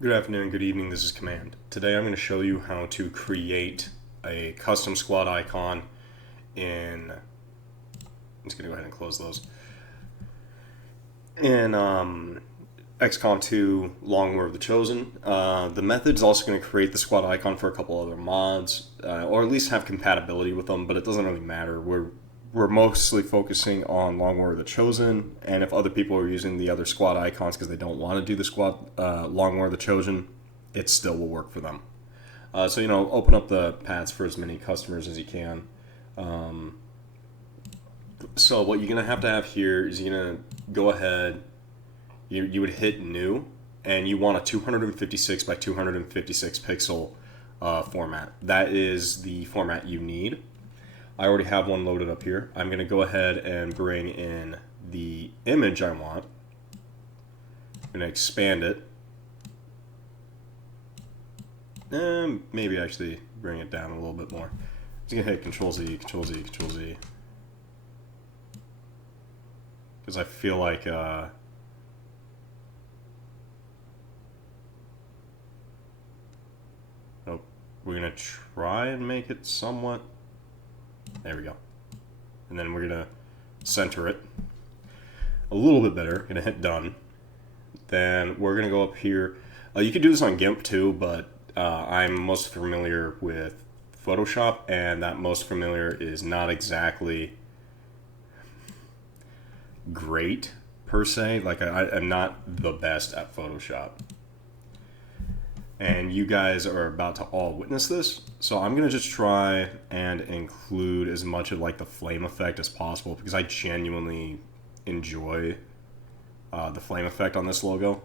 Good afternoon, good evening, this is Command. Today I'm going to show you how to create a custom squad icon in... I'm just going to go ahead and close those. In XCOM2 War of the Chosen. The method's also going to create the squad icon for a couple other mods, or at least have compatibility with them, but it doesn't really matter. We're mostly focusing on War of the Chosen, and if other people are using the other squad icons because they don't want to do the squad War of the Chosen, it still will work for them. So, open up the paths for as many customers as you can. So what you're going to have here is you're going to go ahead, you would hit New, and you want a 256 by 256 pixel format. That is the format you need. I already have one loaded up here. I'm going to go ahead and bring in the image I want. I'm going to expand it. And maybe actually bring it down a little bit more. I'm just going to hit Control-Z, Control-Z, Control-Z. Because I feel like... Nope. We're going to try and make it somewhat... There we go. And then we're going to center it a little bit better. Going to hit done. Then we're going to go up here. You could do this on Gimp too, but I'm most familiar with Photoshop, and that most familiar is not exactly great per se. Like I'm not the best at Photoshop. And you guys are about to all witness this. So I'm going to just try and include as much of like the flame effect as possible because I genuinely enjoy the flame effect on this logo.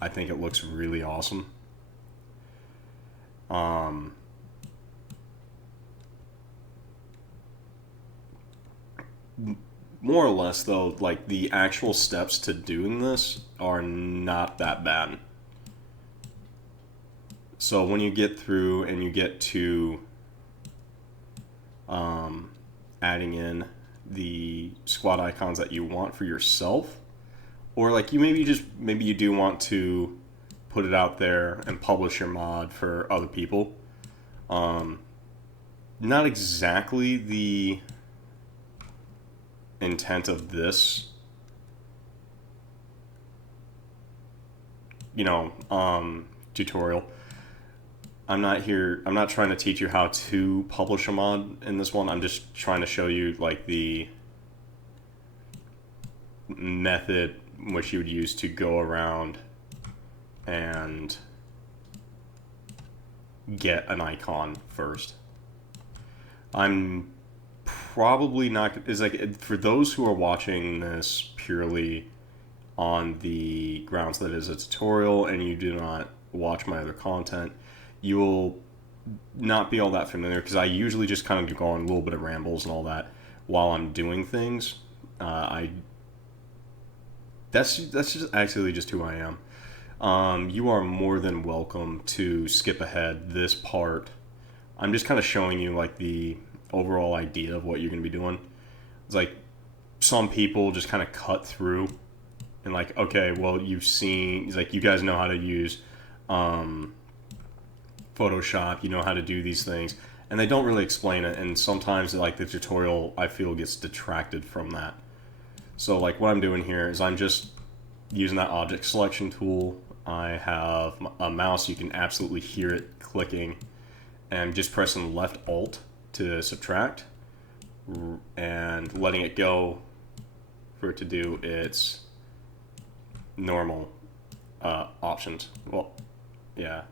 I think it looks really awesome. More or less though, like the actual steps to doing this are not that bad. So when you get through and you get to adding in the squad icons that you want for yourself, or like maybe you do want to put it out there and publish your mod for other people. Not exactly the intent of this, tutorial. I'm not trying to teach you how to publish a mod in this one. I'm just trying to show you like the method which you would use to go around and get an icon first. I'm probably not, is like, for those who are watching this purely on the grounds that it is a tutorial and you do not watch my other content, you will not be all that familiar because I usually just kind of go on a little bit of rambles and all that while I'm doing things. That's just actually just who I am. You are more than welcome to skip ahead this part. I'm just kind of showing you like the overall idea of what you're going to be doing. It's like some people just kind of cut through and like, okay, well, you've seen, it's like you guys know how to use Photoshop, you know how to do these things, and they don't really explain it, and sometimes like the tutorial I feel gets detracted from that. So like what I'm doing here is I'm just using that object selection tool. I have a mouse, you can absolutely hear it clicking, and just pressing left alt to subtract and letting it go for it to do its normal options. Well, yeah.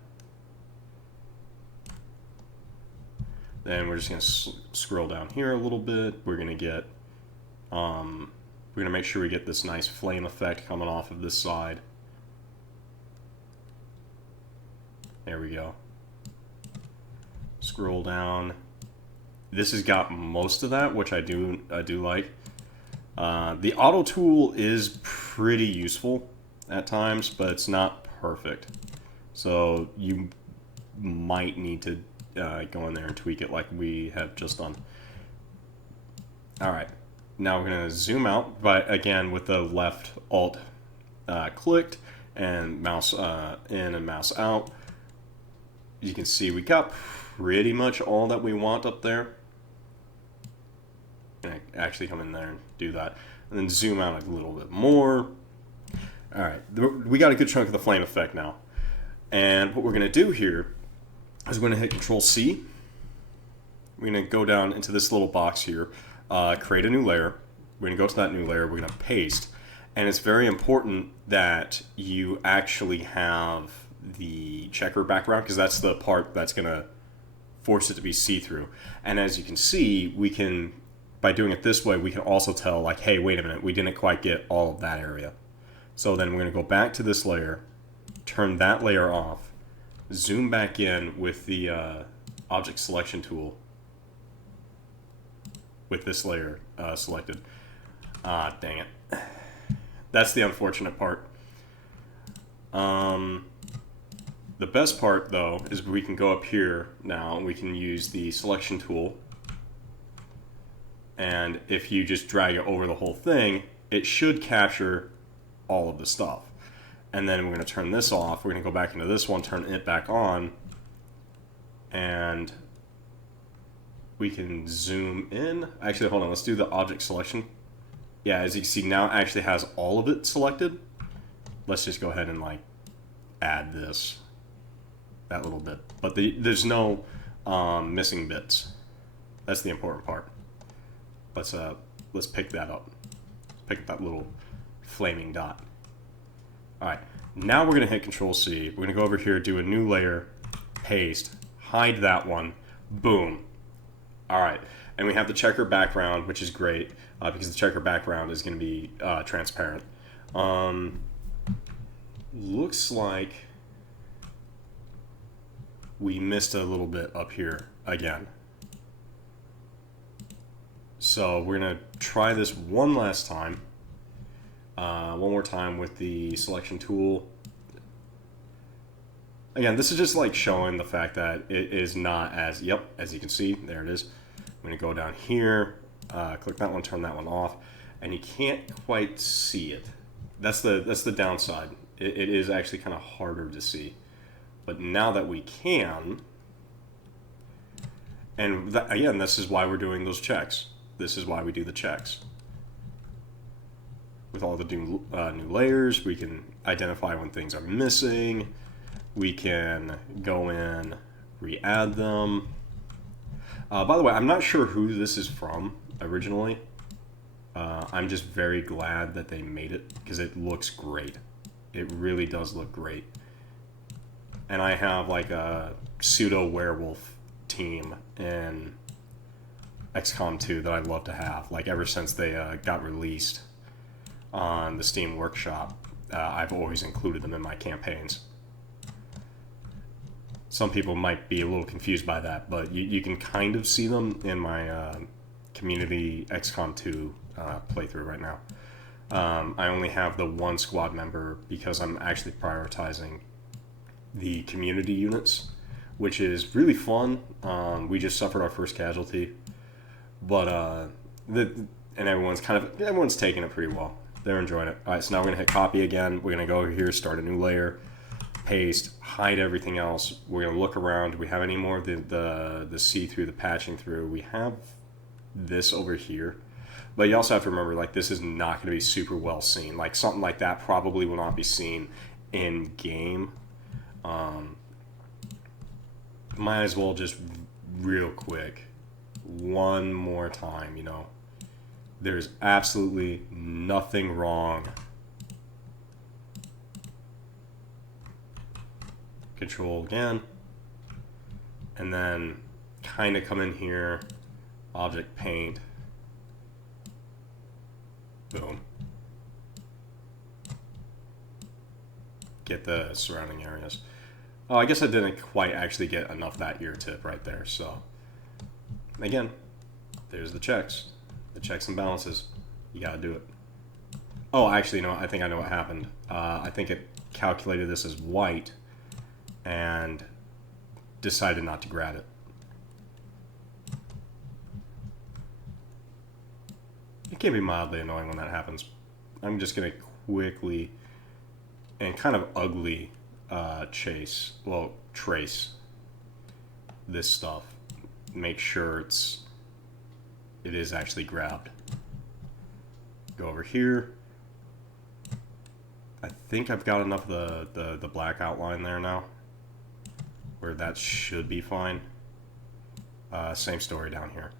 Then we're just going to scroll down here a little bit. We're going to get, we're going to make sure we get this nice flame effect coming off of this side. There we go. Scroll down. This has got most of that, which I do like. The auto tool is pretty useful at times, but it's not perfect. So you might need to go in there and tweak it like we have just done. Alright, now we're going to zoom out, but again with the left alt clicked, and mouse in and mouse out, you can see we got pretty much all that we want up there. And actually come in there and do that. And then zoom out a little bit more. Alright, we got a good chunk of the flame effect now. And what we're going to do here is we're going to hit Control C. We're going to go down into this little box here, create a new layer. We're going to go to that new layer, we're going to paste. And it's very important that you actually have the checker background, because that's the part that's going to force it to be see-through. And as you can see, we can, by doing it this way, we can also tell, like, hey, wait a minute, we didn't quite get all of that area. So then we're going to go back to this layer, turn that layer off, zoom back in with the object selection tool with this layer selected. Ah, dang it. That's the unfortunate part. The best part, though, is we can go up here now and we can use the selection tool. And if you just drag it over the whole thing, it should capture all of the stuff. And then we're going to turn this off. We're going to go back into this one, turn it back on. And we can zoom in. Actually, hold on. Let's do the object selection. Yeah, as you can see, now it actually has all of it selected. Let's just go ahead and like add this, that little bit. But there's no missing bits. That's the important part. Let's pick that up. Pick up that little flaming dot. All right, now we're gonna hit Control C. We're gonna go over here, do a new layer, paste, hide that one, boom. All right, and we have the checker background, which is great because the checker background is gonna be transparent. Looks like we missed a little bit up here again. So we're gonna try this one last time. One more time with the selection tool. Again, this is just like showing the fact that it is not as, yep, as you can see, there it is. I'm going to go down here, click that one, turn that one off, and you can't quite see it. That's the downside. It is actually kind of harder to see. But now that we can, and again, this is why we're doing those checks. This is why we do the checks. With all the new layers, we can identify when things are missing. We can go in, re-add them. By the way, I'm not sure who this is from originally. I'm just very glad that they made it because it looks great. It really does look great. And I have like a pseudo werewolf team in XCOM 2 that I'd love to have. Like ever since they got released on the Steam Workshop, I've always included them in my campaigns. Some people might be a little confused by that, but you can kind of see them in my community XCOM 2 playthrough right now. I only have the one squad member because I'm actually prioritizing the community units, which is really fun. We just suffered our first casualty, but and everyone's taking it pretty well. They're enjoying it. All right, so now we're gonna hit copy again. We're gonna go over here, start a new layer, paste, hide everything else. We're gonna look around. Do we have any more of the see-through, the patching through? We have this over here, but you also have to remember, like, this is not gonna be super well seen. Like something like that probably will not be seen in game. Might as well just real quick, one more time, you know. There's absolutely nothing wrong. Control again. And then kind of come in here, object paint. Boom. Get the surrounding areas. Oh, I guess I didn't quite actually get enough that ear tip right there. So again, there's the checks. The checks and balances. You gotta do it. Oh, actually, no, I think I know what happened. I think it calculated this as white and decided not to grab it. It can be mildly annoying when that happens. I'm just gonna quickly and kind of ugly trace this stuff. Make sure it is actually grabbed. Go over here. I think I've got enough of the black outline there now, where that should be fine. Same story down here.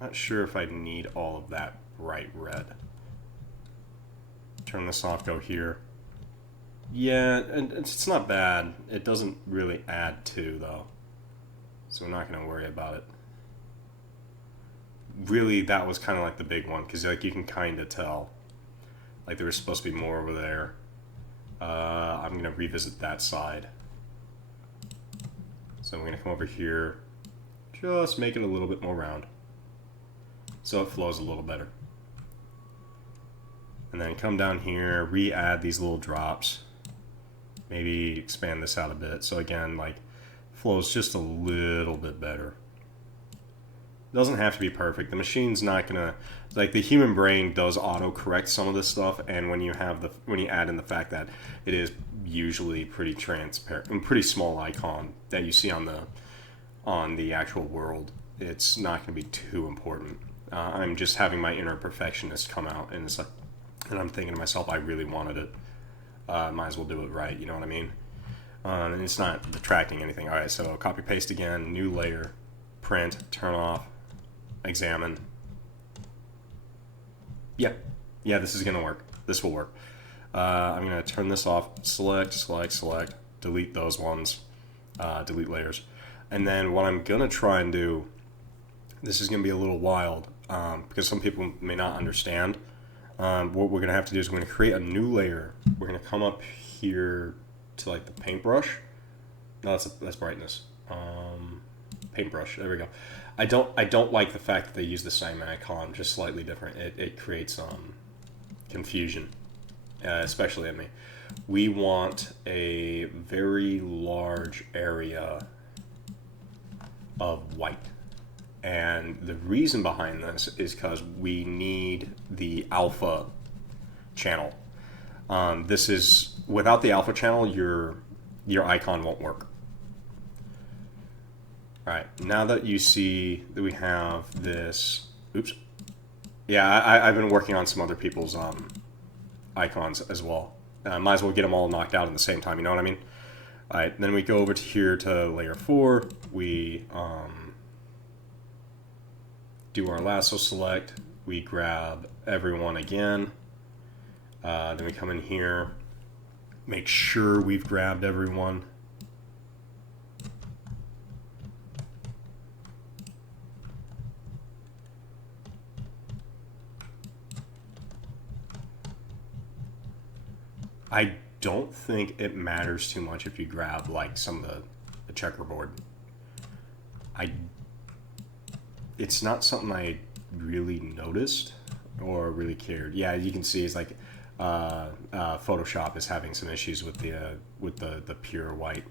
Not sure if I need all of that bright red. Turn this off, go here. Yeah, and it's not bad. It doesn't really add to, though. So we're not going to worry about it. Really, that was kind of like the big one, because like you can kind of tell. Like there was supposed to be more over there. I'm going to revisit that side. So I'm going to come over here. Just make it a little bit more round, so it flows a little better. And then come down here, re-add these little drops. Maybe expand this out a bit. So again, like, flows just a little bit better. It doesn't have to be perfect. The machine's not gonna, like, the human brain does auto-correct some of this stuff, and when you add in the fact that it is usually pretty transparent and pretty small icon that you see on the actual world, it's not gonna be too important. I'm just having my inner perfectionist come out, and it's like, and I'm thinking to myself, I really wanted it. Might as well do it right, you know what I mean? And it's not detracting anything. All right, so copy paste again, new layer, print, turn off, examine. Yeah, this is gonna work. This will work. I'm gonna turn this off, select, delete those ones, delete layers. And then what I'm gonna try and do, this is gonna be a little wild, because some people may not understand. What we're going to have to do is we're going to create a new layer. We're going to come up here to like the paintbrush. No, that's brightness. Paintbrush. There we go. I don't like the fact that they use the same icon, just slightly different. It creates confusion, especially in me. We want a very large area of white. And the reason behind this is because we need the alpha channel. This is, without the alpha channel, your icon won't work. All right, now that you see that we have this, oops. Yeah, I've been working on some other people's icons as well. Might as well get them all knocked out at the same time, you know what I mean? All right, then we go over to here to layer 4. We do our lasso select, we grab everyone again, then we come in here, make sure we've grabbed everyone. I don't think it matters too much if you grab like some of the checkerboard. It's not something I really noticed or really cared. Yeah, you can see it's like Photoshop is having some issues with the pure white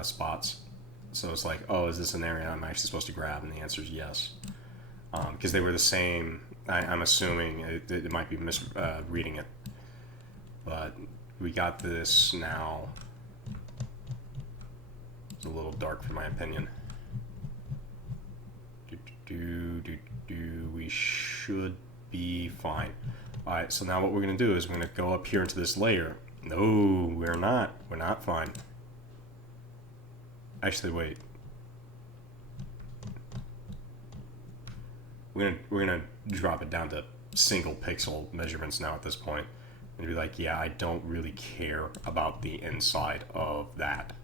spots. So it's like, oh, is this an area I'm actually supposed to grab? And the answer is yes, because they were the same. I'm assuming it might be misreading it, but we got this now. It's a little dark for my opinion. We should be fine. All right, so now what we're going to do is we're going to go up here into this layer. No, we're not. We're not fine. Actually, wait. We're gonna drop it down to single pixel measurements now at this point, and be like, yeah, I don't really care about the inside of that.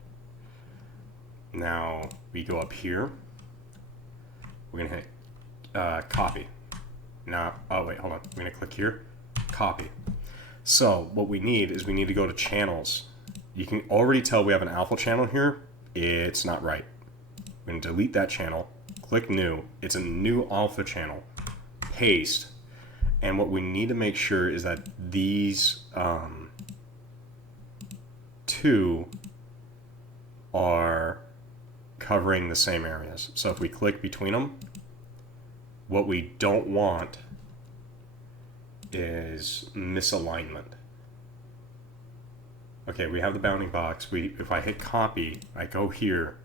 Now we go up here. We're gonna hit copy. Now, oh wait, hold on. We're gonna click here, copy. So what we need is we need to go to channels. You can already tell we have an alpha channel here. It's not right. We're gonna delete that channel, click new. It's a new alpha channel, paste. And what we need to make sure is that these two are covering the same areas. So if we click between them, what we don't want is misalignment. Okay, we have the bounding box. If I hit copy, I go here,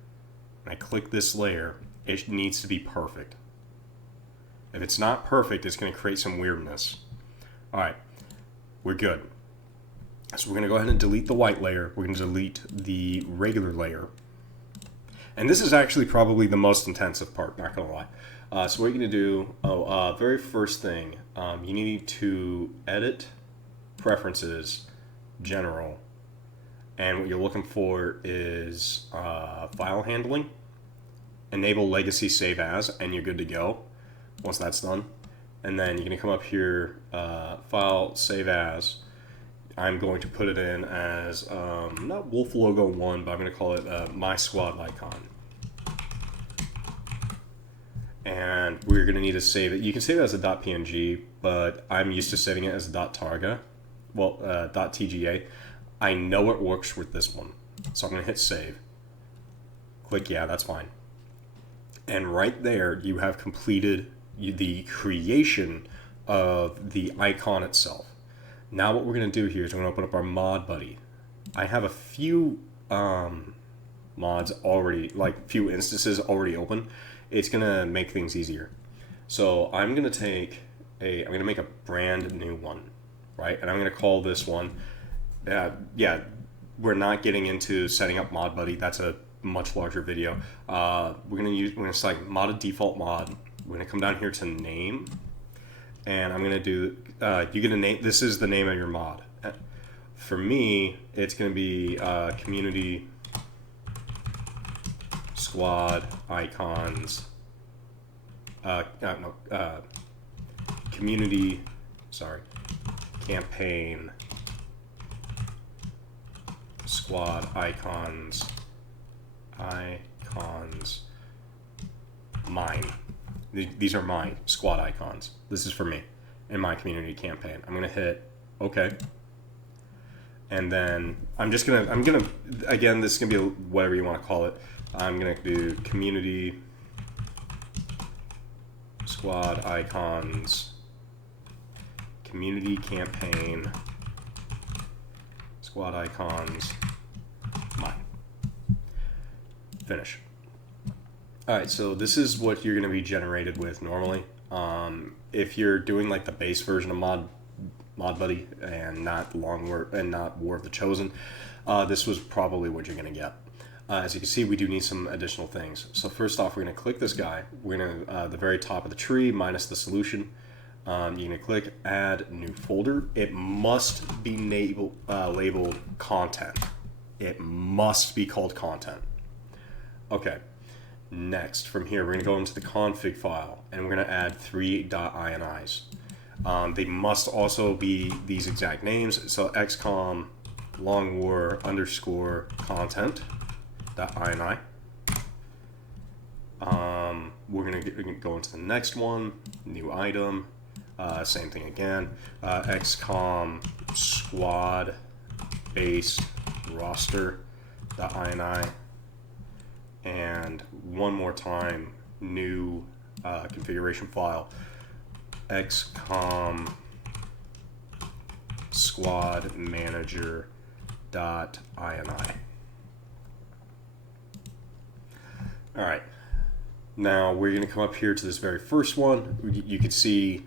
and I click this layer, it needs to be perfect. If it's not perfect, it's going to create some weirdness. Alright, we're good. So we're going to go ahead and delete the white layer. We're going to delete the regular layer. And this is actually probably the most intensive part, not going to lie. So what you're going to do, very first thing, you need to edit preferences, general. And what you're looking for is file handling, enable legacy save as, and you're good to go once that's done. And then you're going to come up here, file save as. I'm going to put it in as, not Wolf Logo 1, but I'm going to call it my squad icon. And we're going to need to save it. You can save it as a .png, but I'm used to saving it as a .targa, well, .tga. I know it works with this one, so I'm going to hit save. Click yeah, that's fine. And right there, you have completed the creation of the icon itself. Now what we're going to do here is we're going to open up our Modbuddy. I have a few mods already, like few instances already open. It's going to make things easier. So I'm going to make a brand new one, right? And I'm going to call this one, yeah, we're not getting into setting up Modbuddy. That's a much larger video. We're going to select modded default mod. We're going to come down here to name. And I'm going to do, you get a name, this is the name of your mod. For me, it's going to be community squad icons, community, sorry, campaign squad icons, mine. These are my squad icons. This is for me in my community campaign. I'm gonna hit OK, and then I'm gonna again, this is gonna be whatever you want to call it. I'm gonna do community squad icons, community campaign squad icons, mine. Finish. Alright, so this is what you're going to be generated with normally. If you're doing like the base version of Modbuddy and not War of the Chosen, this was probably what you're going to get. As you can see, we do need some additional things. So first off, we're going to click this guy. We're going to, the very top of the tree, minus the solution. You're going to click Add New Folder. It must be labeled Content. It must be called Content. Okay. Next, from here, we're going to go into the config file, and we're going to add 3 .inis. They must also be these exact names. So XCOM long war _ content .ini. We're going to go into the next one, new item, same thing again, XCOM squad base roster .ini. And one more time, new configuration file, XCOM squad manager .ini. Alright, now we're going to come up here to this very first one. You can see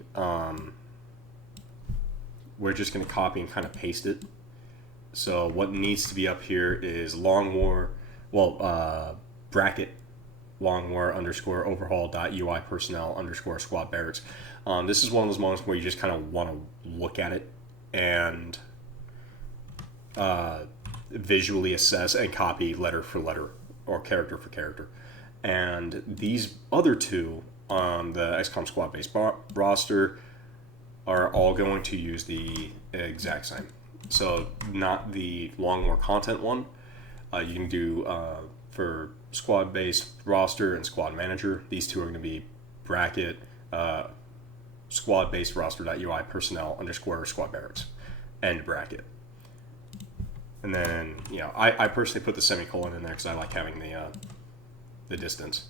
we're just going to copy and kind of paste it. So what needs to be up here is long war, bracket long war _ overhaul .ui personnel _ squad barracks. This is one of those moments where you just kind of want to look at it and visually assess and copy letter for letter or character for character. And these other two on the XCOM squad based roster are all going to use the exact same. So not the long war content one. You can do for squad based roster and squad manager. These two are going to be bracket squad based roster.ui personnel _ squad barracks end bracket. And then, you know, I personally put the semicolon in there because I like having the distance.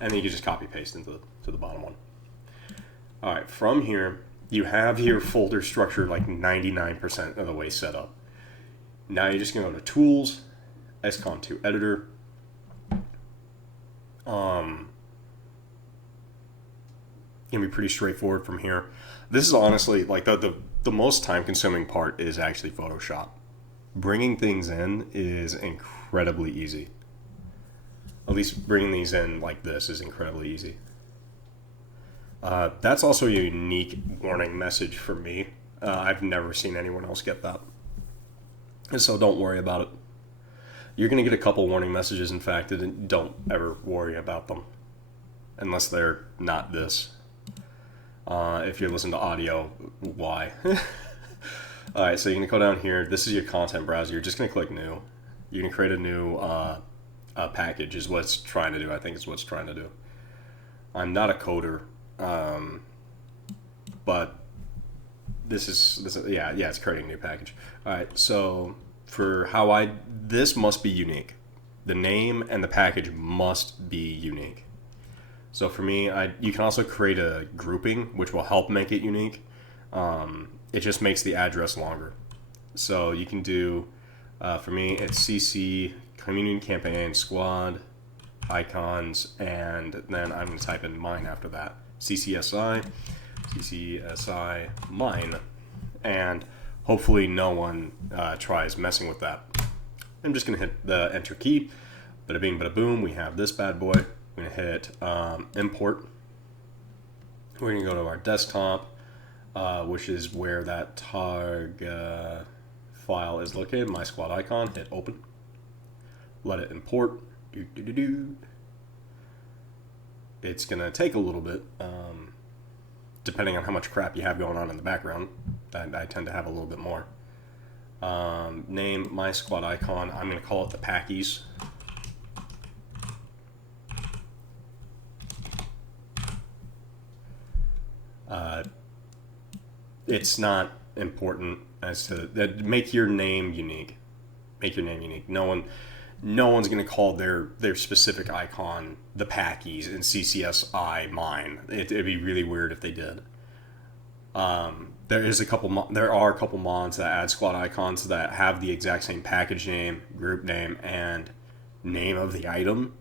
And then you can just copy paste into the bottom one. All right, from here, you have your folder structure like 99% of the way set up. Now you're just going to go to Tools, XCOM2 Editor. Gonna be pretty straightforward from here. This is honestly like the most time-consuming part is actually Photoshop. Bringing things in is incredibly easy. At least bringing these in like this is incredibly easy. That's also a unique warning message for me. I've never seen anyone else get that. And so don't worry about it. You're going to get a couple warning messages, in fact, and don't ever worry about them. Unless they're not this. If you're listening to audio, why? Alright, so you're going to go down here. This is your content browser. You're just going to click New. You're going to create a new package is what it's trying to do. I think is what it's trying to do. I'm not a coder, but this is yeah, it's creating a new package. Alright, so for how this must be unique. The name and the package must be unique. So for me, you can also create a grouping, which will help make it unique. It just makes the address longer. So you can do, for me, it's CC, Community Campaign, Squad, Icons, and then I'm going to type in mine after that. CCSI, mine. And hopefully no one tries messing with that. I'm just going to hit the Enter key. Bada bing, bada boom, we have this bad boy. I'm going to hit import. We're going to go to our desktop, which is where that targ file is located. My squad icon. Hit open. Let it import. It's going to take a little bit, depending on how much crap you have going on in the background. I tend to have a little bit more. Name my squad icon. I'm going to call it the Packies. It's not important as to that. Make your name unique. Make your name unique. No one's going to call their specific icon the Packies and CCSI mine. It'd be really weird if they did. There are a couple mods that add squad icons that have the exact same package name, group name, and name of the item,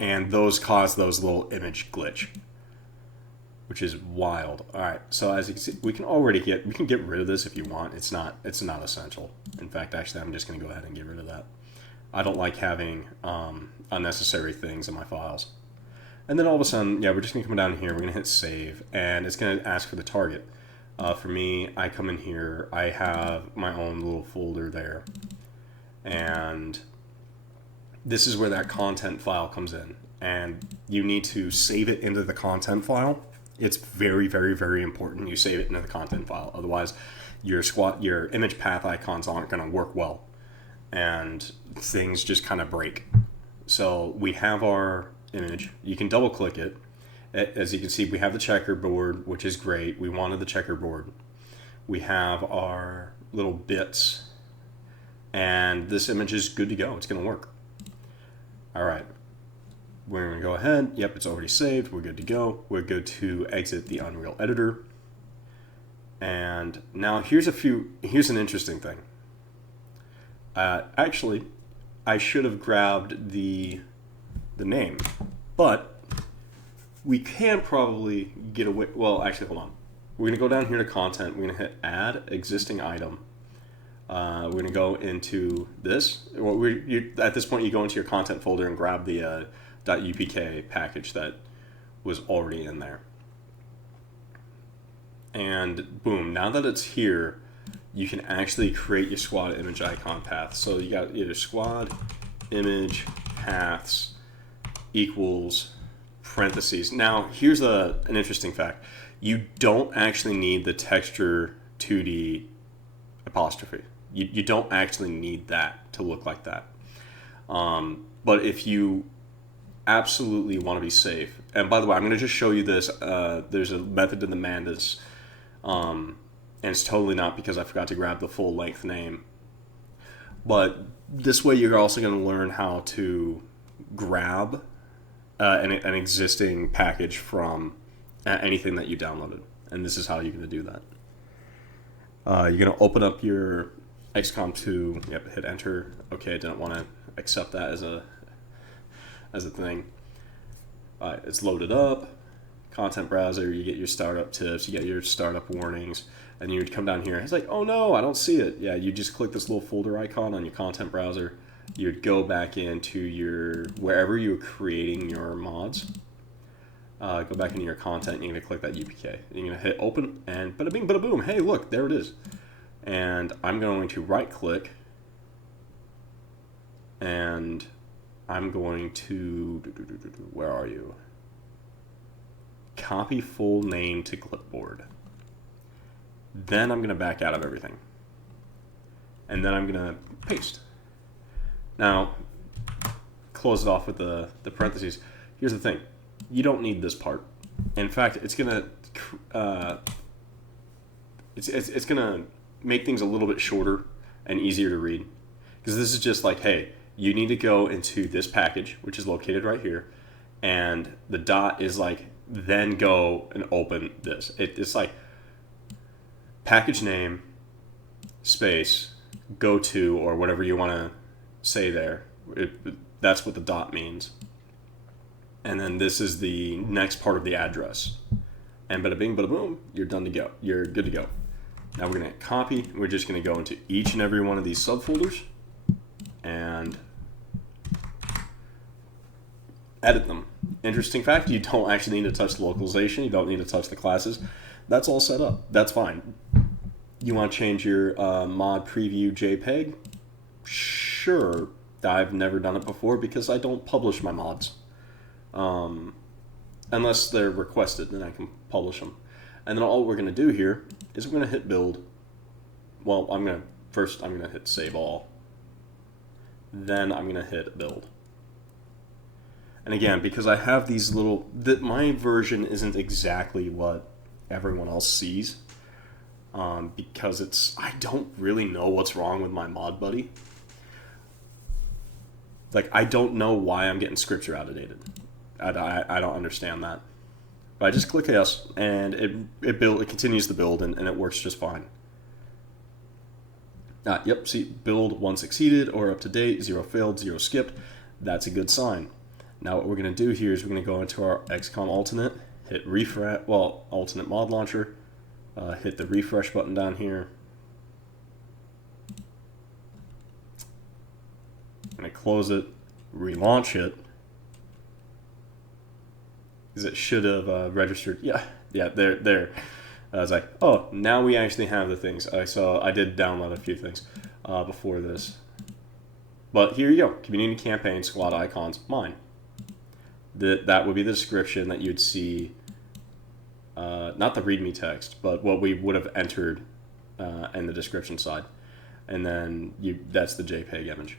and those cause those little image glitch, which is wild. All right, so as you can see, we can get rid of this if you want. It's not essential. In fact, actually, I'm just going to go ahead and get rid of that. I don't like having unnecessary things in my files. And then all of a sudden, yeah, we're just going to come down here. We're going to hit save, and it's going to ask for the target. For me, I come in here. I have my own little folder there, and this is where that content file comes in, and you need to save it into the content file. It's very, very, very important you save it into the content file. Otherwise, your image path icons aren't going to work well, and things just kind of break. So we have our image. You can double click it. As you can see, we have the checkerboard, which is great. We wanted the checkerboard. We have our little bits, and this image is good to go. It's going to work. All right. We're going to go ahead. Yep, it's already saved. We're good to go. We're good to exit the Unreal Editor. And now here's an interesting thing. Actually, I should have grabbed the name, but we can probably get away. Well, actually, hold on. We're going to go down here to Content. We're going to hit Add Existing Item. We're going to go into this. At this point, you go into your content folder and grab the .upk package that was already in there. And boom, now that it's here, you can actually create your squad image icon path. So you got either squad image paths equals parentheses. Now, here's an interesting fact. You don't actually need the texture 2D apostrophe. You don't actually need that to look like that. But if you absolutely want to be safe, and by the way, I'm going to just show you this. There's a method in the Mandas, and it's totally not because I forgot to grab the full length name. But this way, you're also going to learn how to grab an existing package from anything that you downloaded, and this is how you're going to do that. You're going to open up your XCOM2. Yep, hit enter. Okay, I didn't want to accept that as a thing. It's loaded up. Content browser, you get your startup tips, you get your startup warnings, and you would come down here. It's like, oh no, I don't see it. Yeah, you just click this little folder icon on your content browser. You'd go back into your, wherever you were creating your mods. Go back into your content, you're going to click that UPK. And you're going to hit open, and bada bing, bada boom. Hey, look, there it is. And I'm going to right click, and I'm going to, where are you? Copy full name to clipboard. Then I'm going to back out of everything. And then I'm going to paste. Now, close it off with the parentheses. Here's the thing. You don't need this part. In fact, it's going to it's going to make things a little bit shorter and easier to read. Because this is just like, hey, you need to go into this package, which is located right here. And the dot is like, then go and open this. It's like package name, space, go to, or whatever you want to say there. That's what the dot means. And then this is the next part of the address. And bada bing, bada boom, you're done to go. You're good to go. Now we're going to copy. We're just going to go into each and every one of these subfolders and edit them. Interesting fact, you don't actually need to touch the localization. You don't need to touch the classes. That's all set up. That's fine. You want to change your mod preview JPEG? Sure. I've never done it before because I don't publish my mods. Unless they're requested, then I can publish them. And then all we're going to do here is we're going to hit build. Well, I'm going to hit save all. Then I'm going to hit build. And again, because I have these little, my version isn't exactly what everyone else sees. Because I don't really know what's wrong with my Modbuddy. Like, I don't know why I'm getting scripture outdated. I don't understand that. But I just click yes, and it continues to build, and it works just fine. Yep, see, build 1 succeeded, or up to date, 0 failed, 0 skipped. That's a good sign. Now what we're going to do here is we're going to go into our XCOM alternate, hit refresh, alternate mod launcher, hit the refresh button down here. I'm going to close it, relaunch it, because it should have registered. Yeah, there. I was like, oh, now we actually have the things. I did download a few things before this. But here you go, community campaign, squad icons, mine. That would be the description that you'd see, not the README text, but what we would have entered in the description side. And then that's the JPEG image.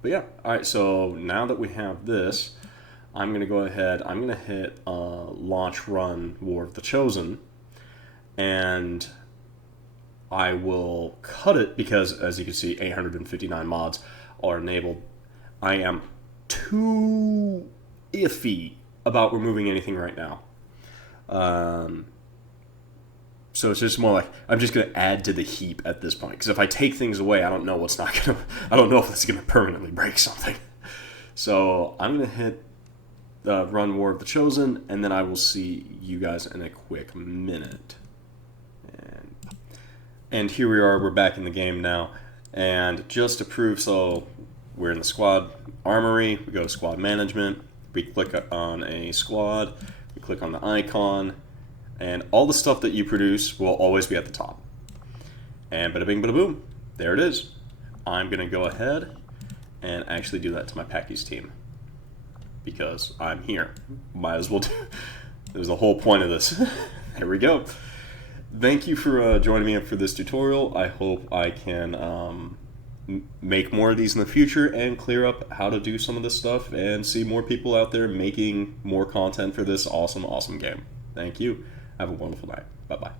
But yeah, alright, so now that we have this, I'm going to go ahead, I'm going to hit launch run War of the Chosen, and I will cut it because, as you can see, 859 mods are enabled. I am too iffy about removing anything right now. So it's just more like, I'm just going to add to the heap at this point. Because if I take things away, I don't know I don't know if it's going to permanently break something. So I'm going to hit run War of the Chosen, and then I will see you guys in a quick minute. And here we are, we're back in the game now. And just to prove, so we're in the squad armory, we go to squad management, we click on a squad, we click on the icon, and all the stuff that you produce will always be at the top. And bada bing, bada boom, there it is. I'm going to go ahead and actually do that to my Packies team, because I'm here. Might as well do. There's the whole point of this. There we go. Thank you for joining me for this tutorial. I hope I can make more of these in the future and clear up how to do some of this stuff and see more people out there making more content for this awesome, awesome game. Thank you. Have a wonderful night. Bye-bye.